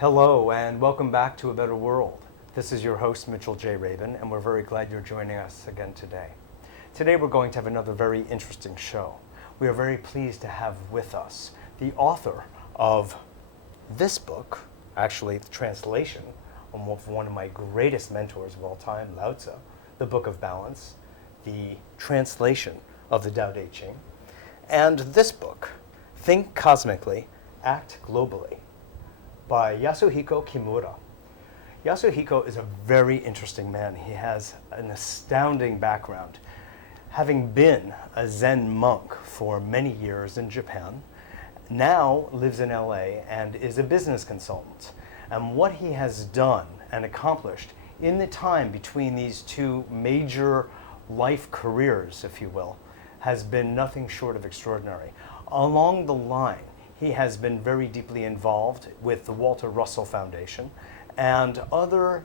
Hello and welcome back to A Better World. This is your host Mitchell J. Rabin and we're very glad you're joining us again today. Today we're going to have another very interesting show. We are very pleased to have with us the author of this book, actually the translation of one of my greatest mentors of all time, Lao Tzu, the Book of Balance, the translation of the Tao Te Ching, and this book, Think Cosmically, Act Globally, by Yasuhiko Kimura. Yasuhiko is a very interesting man. He has an astounding background. Having been a Zen monk for many years in Japan, now lives in LA and is a business consultant. And what he has done and accomplished in the time between these two major life careers, if you will, has been nothing short of extraordinary. Along the line, he has been very deeply involved with the Walter Russell Foundation and other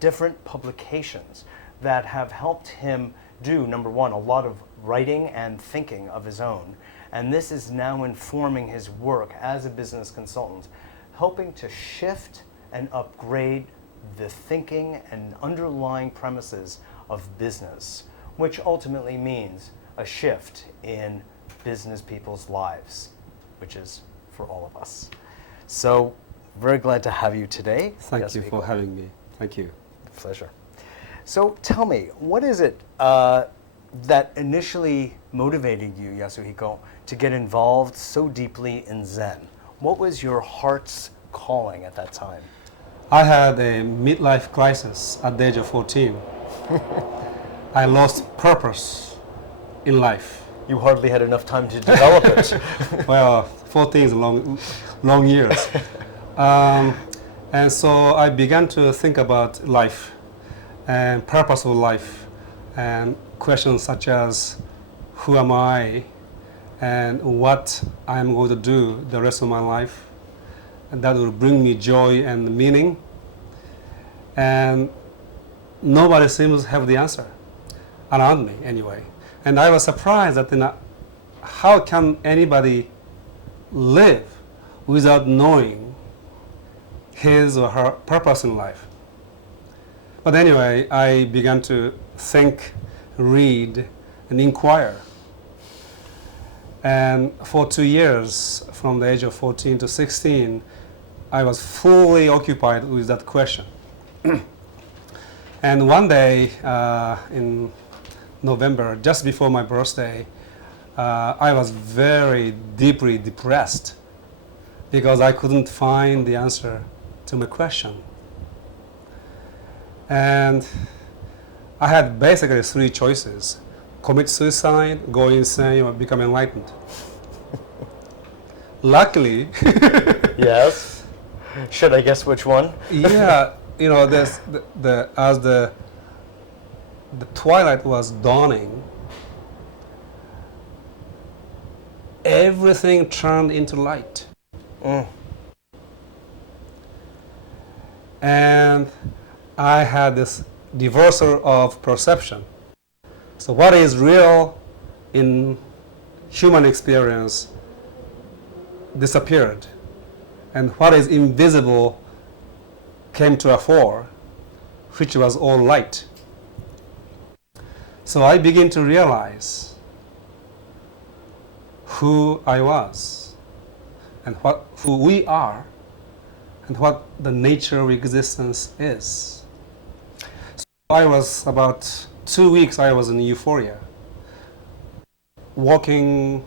different publications that have helped him do, number one, a lot of writing and thinking of his own. And this is now informing his work as a business consultant, helping to shift and upgrade the thinking and underlying premises of business, which ultimately means a shift in business people's lives, which is for all of us. So, very glad to have you today. Thank you for having me. Thank you. Pleasure. So tell me, what is it that initially motivated you, Yasuhiko, to get involved so deeply in Zen? What was your heart's calling at that time? I had a midlife crisis at the age of 14. I lost purpose in life. You hardly had enough time to develop it. Well, 14 is long years. And so I began to think about life and purpose of life and questions such as who am I and what I'm going to do the rest of my life, and that will bring me joy and meaning. And nobody seems to have the answer around me anyway. And I was surprised that how can anybody live without knowing his or her purpose in life? But anyway, I began to think, read, and inquire. And for 2 years, from the age of 14 to 16, I was fully occupied with that question. And one day in November, just before my birthday, I was very deeply depressed because I couldn't find the answer to my question. And I had basically 3 choices: commit suicide, go insane, or become enlightened. Luckily, yes. Should I guess which one? Yeah, there's as the twilight was dawning, everything turned into light. And I had this divorcer of perception. So what is real in human experience disappeared, and what is invisible came to a fore, which was all light. So I began to realize who I was and who we are and what the nature of existence is. So I was about 2 weeks, I was in euphoria, walking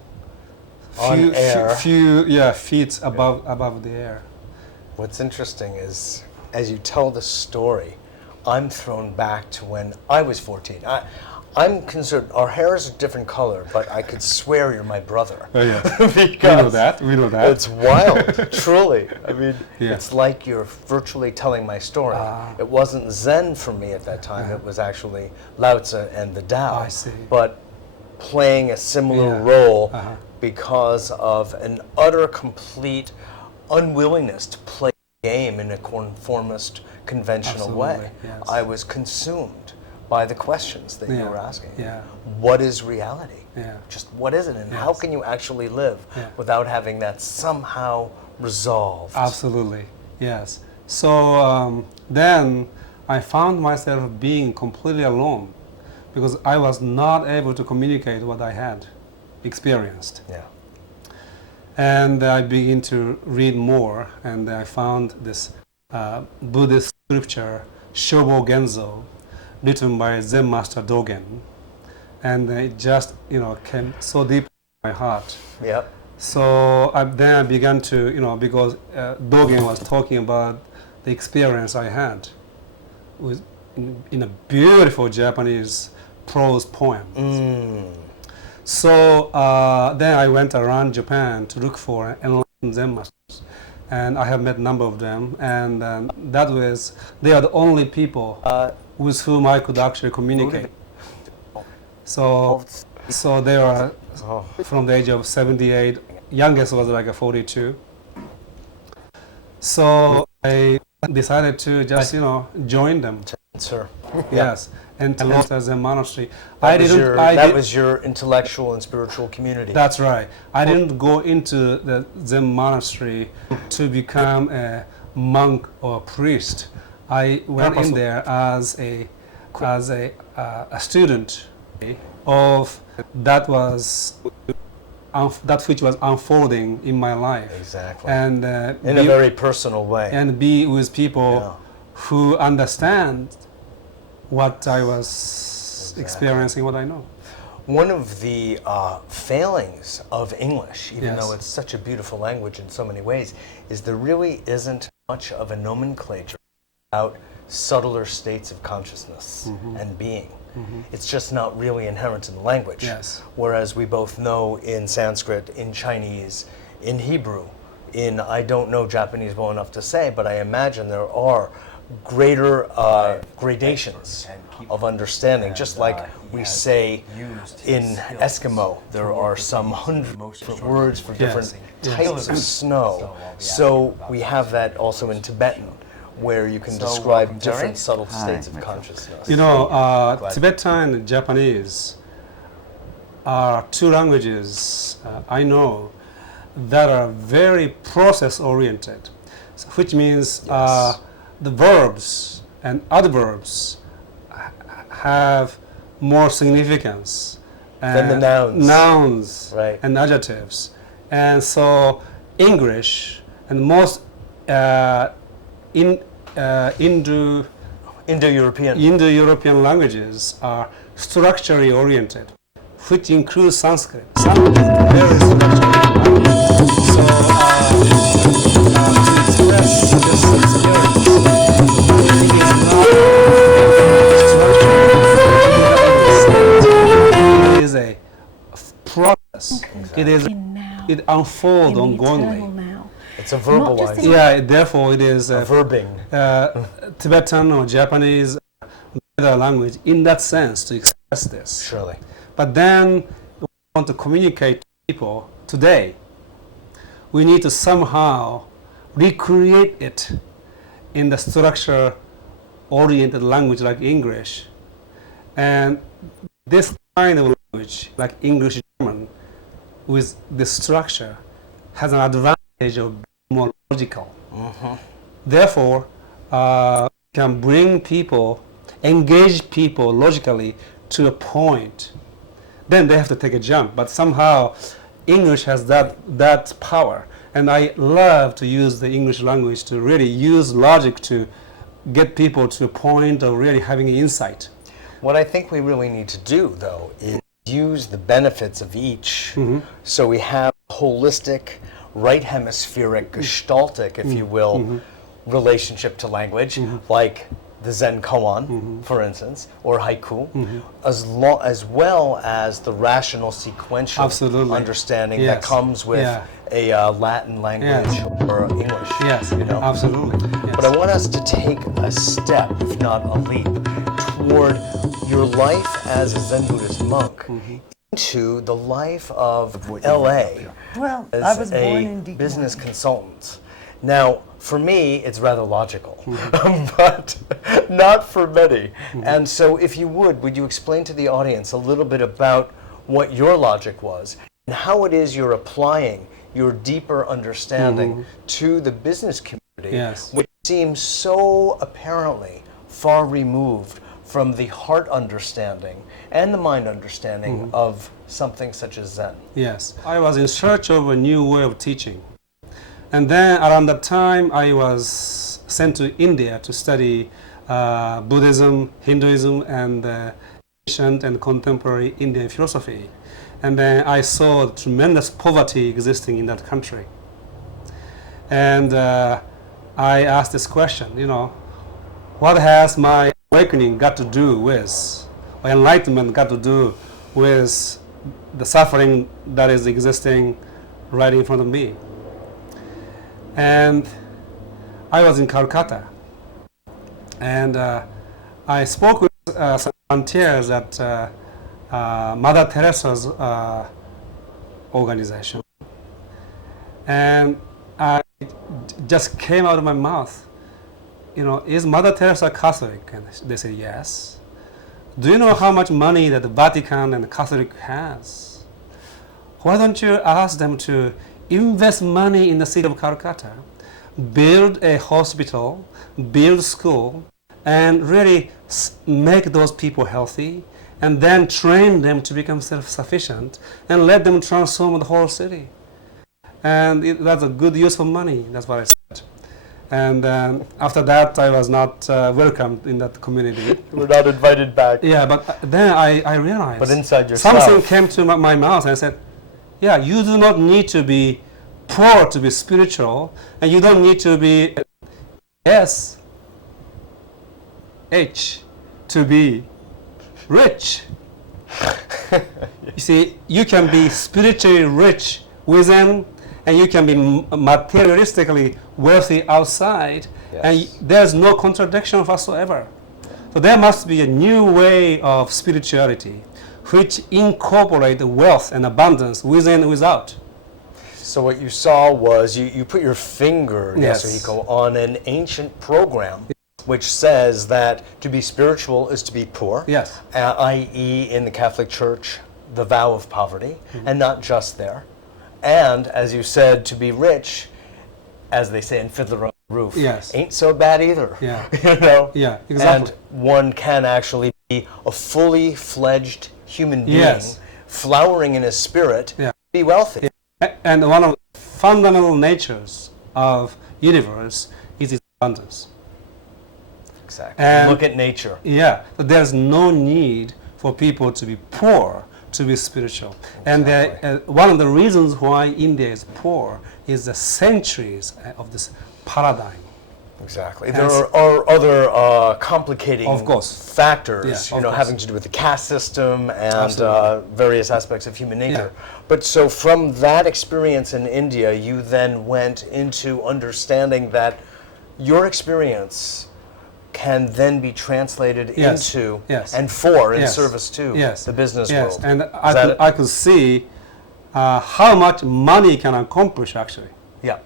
feet above the air. What's interesting is, as you tell the story, I'm thrown back to when I was 14. I'm concerned, our hair is a different color, but I could swear you're my brother. Oh, yeah. We know that. It's wild, truly. I mean, yeah. It's like you're virtually telling my story. It wasn't Zen for me at that time. It was actually Lao Tzu and the Tao. I see. But playing a similar role because of an utter, complete unwillingness to play the game in a conformist, conventional way. Yes. I was consumed by the questions that you were asking. Yeah. What is reality? Yeah. Just what is it, and how can you actually live without having that somehow resolved? Absolutely. Yes. So then I found myself being completely alone because I was not able to communicate what I had experienced. Yeah. And I began to read more, and I found this Buddhist scripture, Shobo Genzo, written by Zen Master Dogen, and it just came so deep in my heart. Yep. So then I began to because Dogen was talking about the experience I had with in a beautiful Japanese prose poem. So then I went around Japan to look for enlightened Zen masters, and I have met a number of them, and they are the only people with whom I could actually communicate. So they are from the age of 78. Youngest was like a 42. So I decided to just join them. Sir. Yes, and to lost as a monastery. That was your intellectual and spiritual community. That's right. I didn't go into the Zen monastery to become a monk or a priest. I went in there as a student of that which was unfolding in my life. Exactly. And in a very personal way. And be with people who understand what I was experiencing, what I know. One of the failings of English, even though it's such a beautiful language in so many ways, is there really isn't much of a nomenclature about subtler states of consciousness and being. It's just not really inherent in the language. Yes. Whereas we both know in Sanskrit, in Chinese, in Hebrew, I don't know Japanese well enough to say, but I imagine there are greater gradations of understanding, just like we say in Eskimo, there are some 100 different words for different types of snow. So we have that also in Tibetan, where you can describe different subtle states of consciousness. Tibetan and Japanese are two languages I know that are very process-oriented, which means the verbs and adverbs have more significance than the nouns right. and adjectives. And so English and most Indo-European languages are structurally oriented, which includes Sanskrit. Sanskrit is very structurally oriented. So to express this experience, it is not structured. It is a process. Exactly. It unfolds ongoingly. It's a verbalizing. Yeah, therefore it is a verbing. Tibetan or Japanese language in that sense to express this. Surely. But then we want to communicate to people today. We need to somehow recreate it in the structure-oriented language like English. And this kind of language, like English German, with this structure, has an advantage of being more logical. Therefore, can bring people, engage people logically to a point. Then they have to take a jump. But somehow, English has that power. And I love to use the English language to really use logic to get people to a point of really having an insight. What I think we really need to do, though, is use the benefits of each. So we have holistic, right hemispheric, gestaltic, if you will, relationship to language, like the Zen koan, for instance, or haiku, as well as the rational sequential understanding that comes with a Latin language or English. Absolutely. But I want us to take a step, if not a leap, toward your life as a Zen Buddhist monk into the life of LA as a business consultant. Now, for me, it's rather logical, but not for many. And so if you would you explain to the audience a little bit about what your logic was and how it is you're applying your deeper understanding to the business community Yes. which seems so apparently far removed from the heart understanding and the mind understanding of something such as Zen. Yes. I was in search of a new way of teaching. And then around that time, I was sent to India to study Buddhism, Hinduism, and ancient and contemporary Indian philosophy. And then I saw tremendous poverty existing in that country. And I asked this question, what has my awakening got to do with, or enlightenment got to do with the suffering that is existing right in front of me? And I was in Calcutta, and I spoke with some volunteers at Mother Teresa's organization, and I just came out of my mouth, is Mother Teresa Catholic? And they said yes. Do you know how much money that the Vatican and the Catholic has? Why don't you ask them to invest money in the city of Calcutta, build a hospital, build a school, and really make those people healthy, and then train them to become self-sufficient, and let them transform the whole city. And that's a good use of money, that's what I said. And after that, I was not welcomed in that community. You were not invited back. Yeah, but then I realized but inside yourself, something came to my mouth, and I said, yeah, you do not need to be poor to be spiritual, and you don't need to be S-H to be rich. You see, you can be spiritually rich within, and you can be materialistically wealthy outside, and there's no contradiction whatsoever. So there must be a new way of spirituality which incorporate wealth and abundance within and without. So what you saw was you put your finger, Yes. Yasuhiko, on an ancient program which says that to be spiritual is to be poor, Yes. i.e. in the Catholic Church, the vow of poverty, and not just there. And, as you said, to be rich, as they say in Fiddler on the Roof, Yes. ain't so bad either. Yeah. Yeah, exactly. And one can actually be a fully fledged human being, Yes. flowering in his spirit, Yeah. be wealthy. And one of the fundamental natures of universe is its abundance. Exactly. And look at nature. Yeah, but there's no need for people to be poor to be spiritual. And one of the reasons why India is poor is the centuries of this paradigm. Exactly. There are other complicating Of course. factors, Yeah, of course. having to do with the caste system and Absolutely. various aspects of human nature. Yeah. But so from that experience in India, you then went into understanding that your experience can then be translated Yes. into Yes. and for in Yes. service to Yes. the business Yes, world. and Is that it? I could see how much money can accomplish actually. Yeah.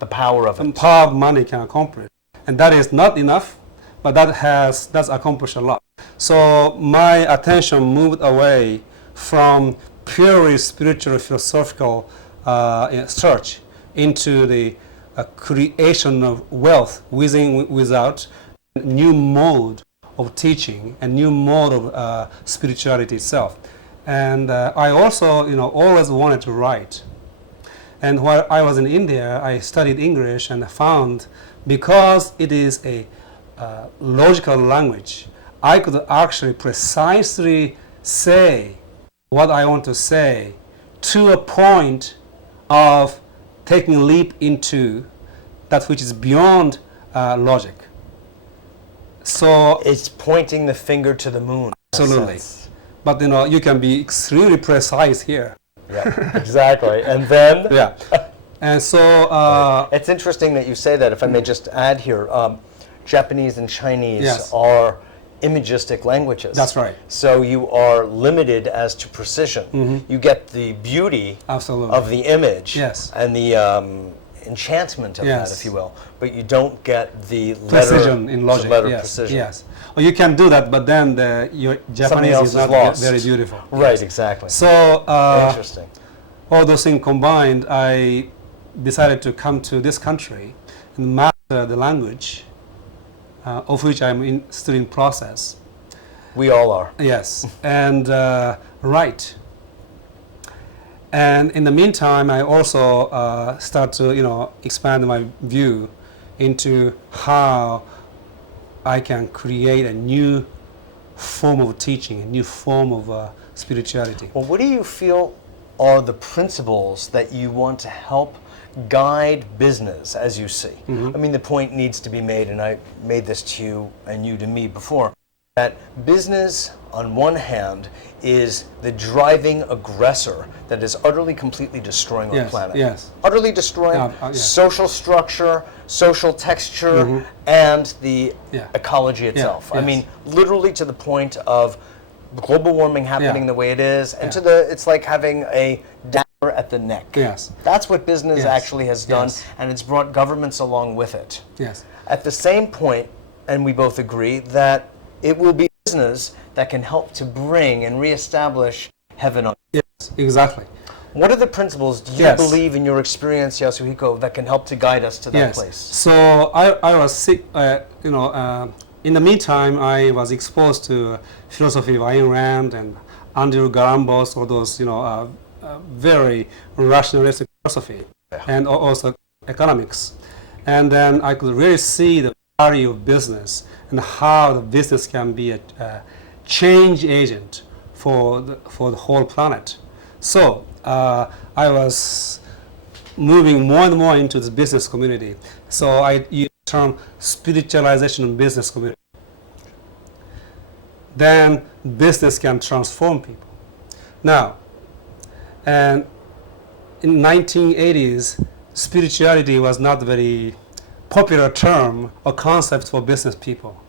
The power of The it. power of money can accomplish. And that is not enough, but that's accomplished a lot. So my attention moved away from purely spiritual philosophical search into the creation of wealth within, without, new mode of teaching and new mode of spirituality itself. And I also, always wanted to write. And while I was in India, I studied English and found because it is a logical language, I could actually precisely say what I want to say to a point of taking a leap into that which is beyond logic. So It's pointing the finger to the moon. in a absolutely, sense. but you can be extremely precise here. Yeah, exactly. And then Yeah, and so it's interesting that you say that. If I may just add here, Japanese and Chinese Yes. are imagistic languages. That's right. So you are limited as to precision. You get the beauty Absolutely. of the image Yes. and the enchantment of Yes. that, if you will, but you don't get the precision in logic. letter Yes, precision. yes. Well, you can do that, but then your Japanese else is is not lost. very beautiful. Right, exactly. So Interesting. all those things combined, I decided to come to this country and master the language, of which I'm still in process. We all are. Yes, and write. And in the meantime, I also start to expand my view into how I can create a new form of teaching, a new form of spirituality. Well, what do you feel are the principles that you want to help guide business as you see? Mm-hmm. I mean, the point needs to be made, and I made this to you and you to me before, that business, on one hand, is the driving aggressor that is utterly, completely destroying our planet. Yes. Utterly destroying Yes. social structure, social texture, and the ecology itself. I mean, literally to the point of global warming happening the way it is, and to it's like having a dagger at the neck. Yes. That's what business actually has done, Yes. and it's brought governments along with it. Yes. At the same point, and we both agree, that it will be business that can help to bring and reestablish heaven on earth. Yes, exactly. What are the principles do you believe in your experience, Yasuhiko, that can help to guide us to that place? So I was sick, in the meantime, I was exposed to philosophy of Ayn Rand and Andrew Garambos, all those, very rationalistic philosophy, and also economics. And then I could really see the value of business and how the business can be a change agent for the whole planet. So I was moving more and more into the business community. So I use the term spiritualization of business community. Then business can transform people. Now, and in 1980s, spirituality was not a very popular term or concept for business people.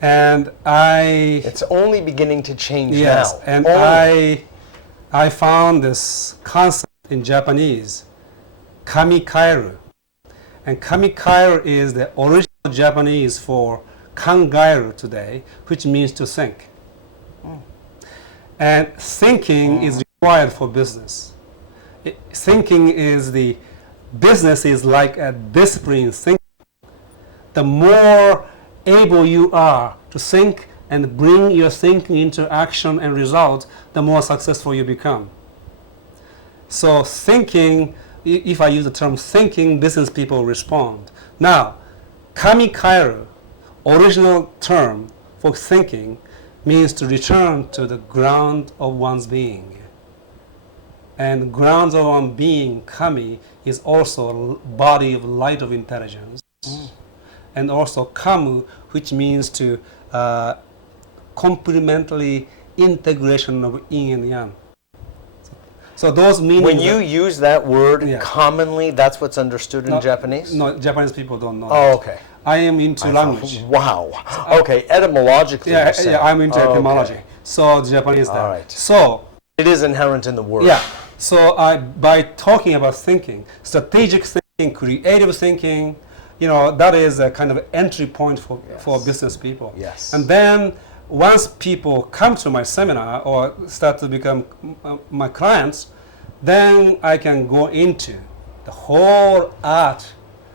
And it's only beginning to change now. And I found this concept in Japanese, kamikairu. And kamikairu is the original Japanese for kangairu today, which means to think. And thinking is required for business. Business is like a discipline thinking. The more able you are to think and bring your thinking into action and result, the more successful you become. So thinking, if I use the term thinking, business people respond. Now, kamikairu, original term for thinking, means to return to the ground of one's being. And grounds of one being, kami, is also a body of light of intelligence. And also kamu, which means to complementary integration of yin and yang. So those meanings. When you use that word commonly, that's what's understood in Japanese? No, Japanese people don't know. Oh, okay. I am into language. Wow. Okay, etymologically. I'm into etymology. Okay. So the Japanese. All right. So it is inherent in the word. Yeah. So by talking about thinking, strategic thinking, creative thinking, that is a kind of entry point for business people. Yes. And then once people come to my seminar or start to become my clients, then I can go into the whole art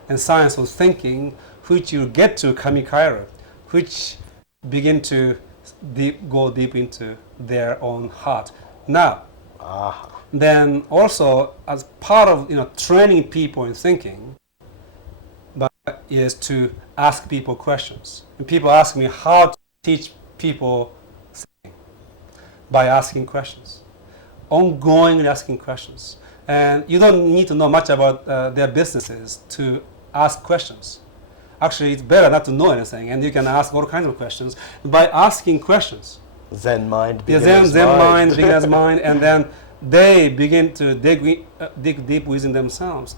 and science of thinking, which you get to kamikairu, which begin to go deep into their own heart. Now, then also as part of training people in thinking, is to ask people questions. And people ask me how to teach people thinking by asking questions, ongoingly asking questions. And you don't need to know much about their businesses to ask questions. Actually, it's better not to know anything, and you can ask all kinds of questions by asking questions. Zen mind, beginner's mind, and then they begin to dig deep within themselves.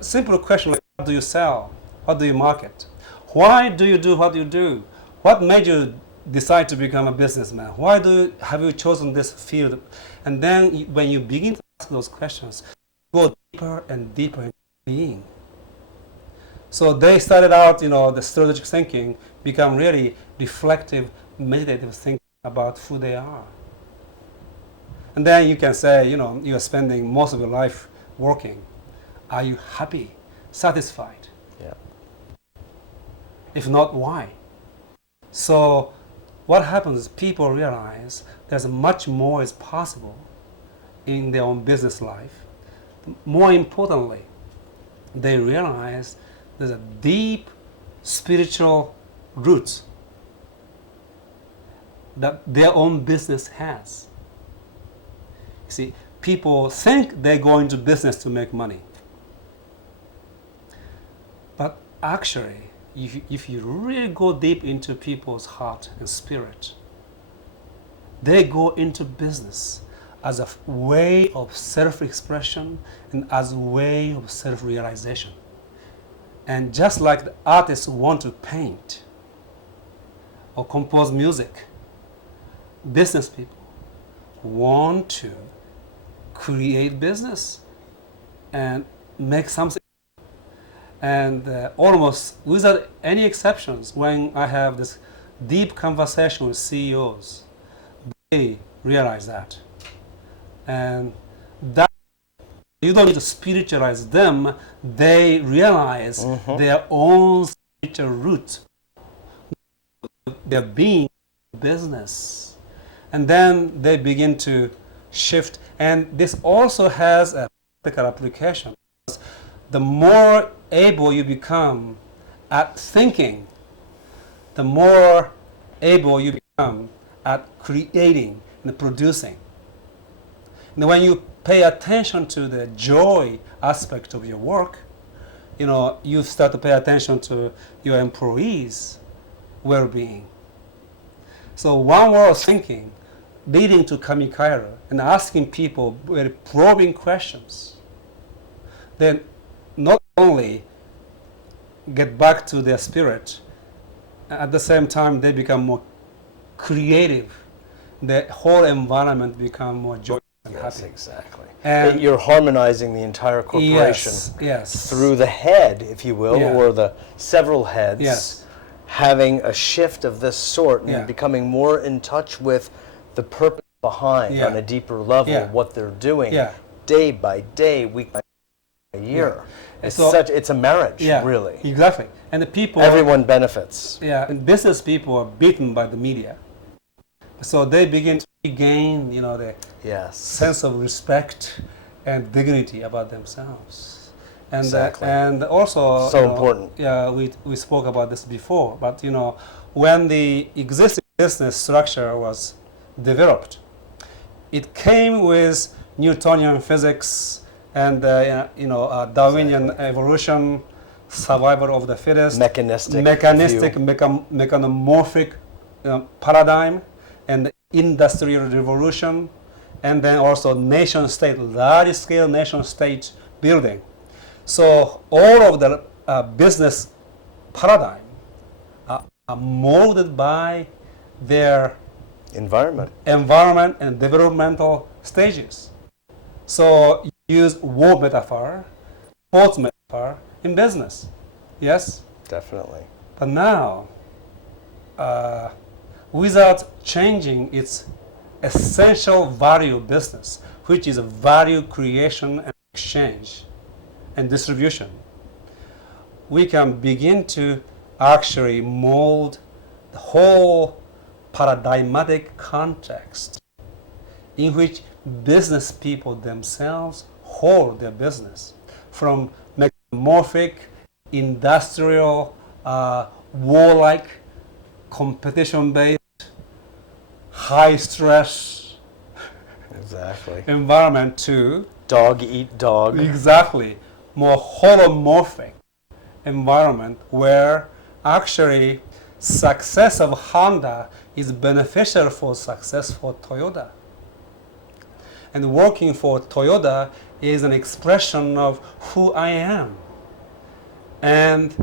Simple question like, what do you sell? What do you market? Why do you do what you do? What made you decide to become a businessman? Why have you chosen this field? And then when you begin to ask those questions, go deeper and deeper into being. So they started out, the strategic thinking, become really reflective, meditative thinking about who they are. And then you can say, you are spending most of your life working. Are you happy, satisfied? Yeah. If not, why? So what happens is people realize there's much more is possible in their own business life. More importantly, they realize there's a deep spiritual roots that their own business has. You see, people think they go into business to make money. But actually, if you really go deep into people's heart and spirit, they go into business as a way of self-expression and as a way of self-realization. And just like the artists want to paint or compose music, business people want to create business and make something. And almost without any exceptions, when I have this deep conversation with CEOs, they realize that. And that you don't need to spiritualize them, they realize their own spiritual roots, their being business. And then they begin to shift. And this also has a practical application. The more able you become at thinking, the more able you become at creating and producing. And when you pay attention to the joy aspect of your work, you start to pay attention to your employees' well-being. So one way of thinking leading to Kamikaira and asking people very probing questions, then not only get back to their spirit, at the same time they become more creative. The whole environment become more joyous and Yes, happy. exactly. And you're harmonizing the entire corporation yes. through the head, if you will, Yeah. or the several heads, Yes. having a shift of this sort and Yeah. becoming more in touch with the purpose behind Yeah. on a deeper level Yeah. what they're doing Yeah. day by day, week by year. It's So- it's a marriage, Yeah, really. exactly. And the people, Everyone benefits. yeah, and business people are beaten by the media, so they begin to regain, the Yes. sense of respect and dignity about themselves. And Exactly. and also So important. Yeah, we spoke about this before, but when the existing business structure was developed, it came with Newtonian physics and Darwinian evolution, survival of the fittest, Mechanistic view. mechanomorphic paradigm, and the industrial revolution, and then also nation state, large scale nation state building. So all of the business paradigm are molded by their Environment. environment and developmental stages. So use war metaphor, sports metaphor in business. Yes? Definitely. But now, without changing its essential value of business, which is value creation and exchange and distribution, we can begin to actually mold the whole paradigmatic context in which business people themselves hold their business, from mechanomorphic, industrial, warlike, competition-based, high-stress Exactly. environment to Dog eat dog. exactly more holomorphic environment where actually success of Honda is beneficial for success for Toyota. And working for Toyota is an expression of who I am. And,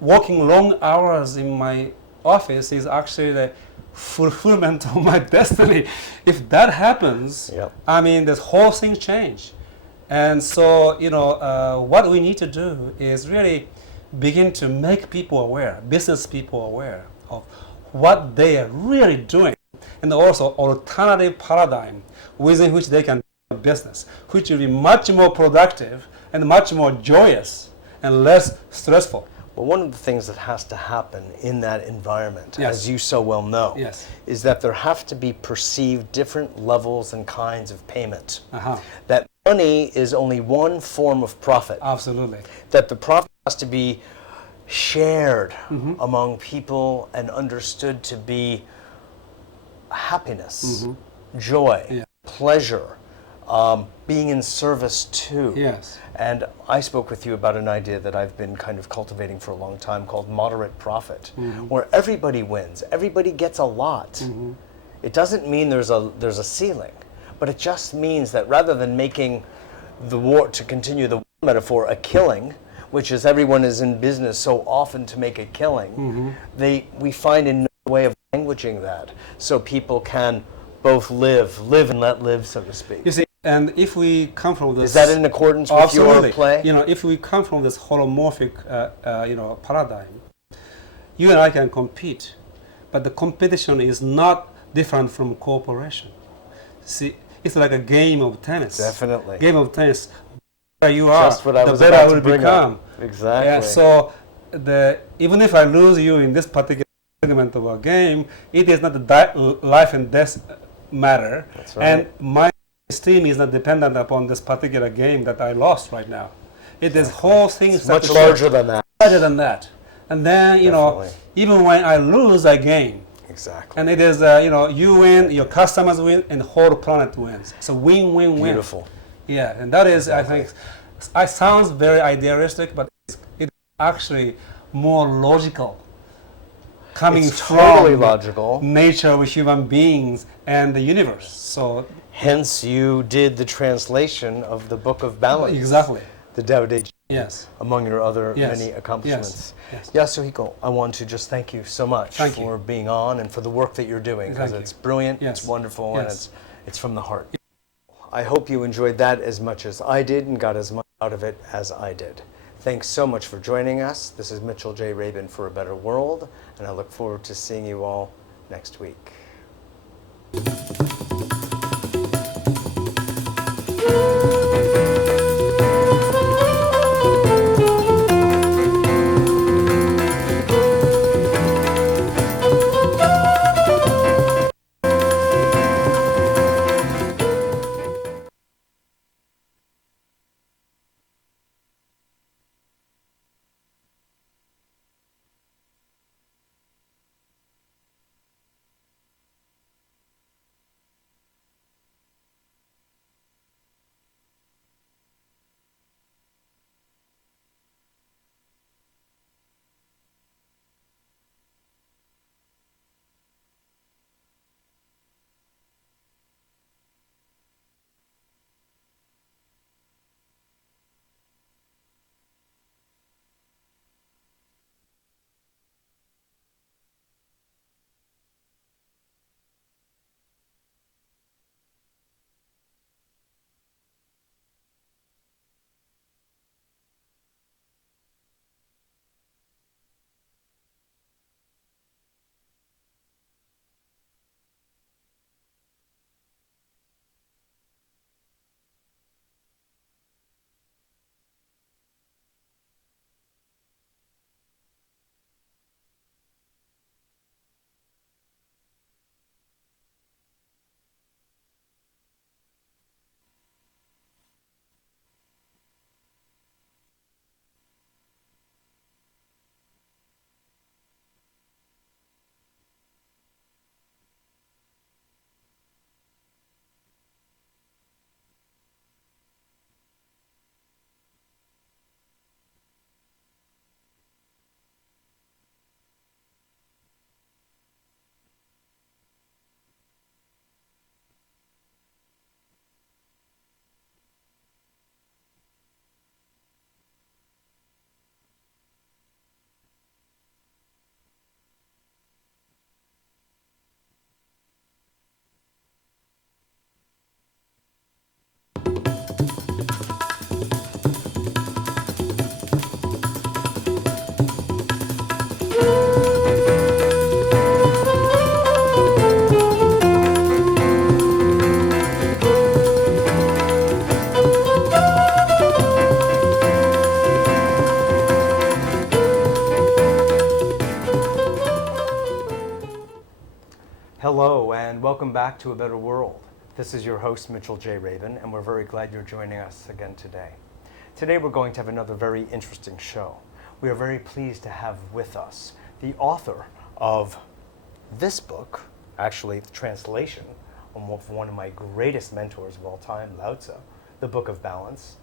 working long hours in my office is actually the fulfillment of my destiny. If that happens, Yep. this whole thing change. And so, what we need to do is really begin to make people aware, business people aware of what they are really doing, and also alternative paradigm within which they can do business, which will be much more productive and much more joyous and less stressful. But one of the things that has to happen in that environment, Yes. as you so well know, Yes. is that there have to be perceived different levels and kinds of payment. Uh-huh. That money is only one form of profit. Absolutely. That the profit has to be shared among people and understood to be happiness, joy, Yeah. pleasure, being in service to. Yes. And I spoke with you about an idea that I've been kind of cultivating for a long time called moderate profit, where everybody wins, everybody gets a lot. It doesn't mean there's a ceiling, but it just means that rather than making the war, to continue the war metaphor, a killing, which is everyone is in business so often to make a killing, we find a way of languaging that so people can both live and let live, so to speak. You see, and if we come from this, Is that in accordance with absolutely. your play? You know, if we come from this holomorphic, paradigm, you and I can compete, but the competition is not different from cooperation. See, it's like a game of tennis. Definitely. Game of tennis. The better you are, Just what I the was better about I to will bring become. up. Exactly. Yeah, so even if I lose you in this particular segment of our game, it is not the life and death matter. That's right. And my esteem is not dependent upon this particular game that I lost right now. It is whole things It's much larger than that. larger than that. And then, Definitely. even when I lose, I gain. Exactly. And it is, you win, your customers win, and the whole planet wins. So win, win, win. Beautiful. Yeah, and that is, Exactly. I think, it sounds very idealistic, but it's actually more logical. Coming It's from totally logical. nature of human beings and the universe. So Hence, you did the translation of the Book of Balance. exactly. The Tao Te Ching, Yes. among your other Yes. many accomplishments. Yes. Yasuhiko, I want to just thank you so much Thank you. for being on and for the work that you're doing, because Thank you. it's brilliant, Yes. it's wonderful, and Yes. it's from the heart. I hope you enjoyed that as much as I did and got as much out of it as I did. Thanks so much for joining us. This is Mitchell J. Rabin for A Better World, and I look forward to seeing you all next week. welcome back to A Better World. This is your host, Mitchell J. Rabin, and we're very glad you're joining us again today. Today we're going to have another very interesting show. We are very pleased to have with us the author of this book, actually the translation of one of my greatest mentors of all time, Lao Tzu, The Book of Balance,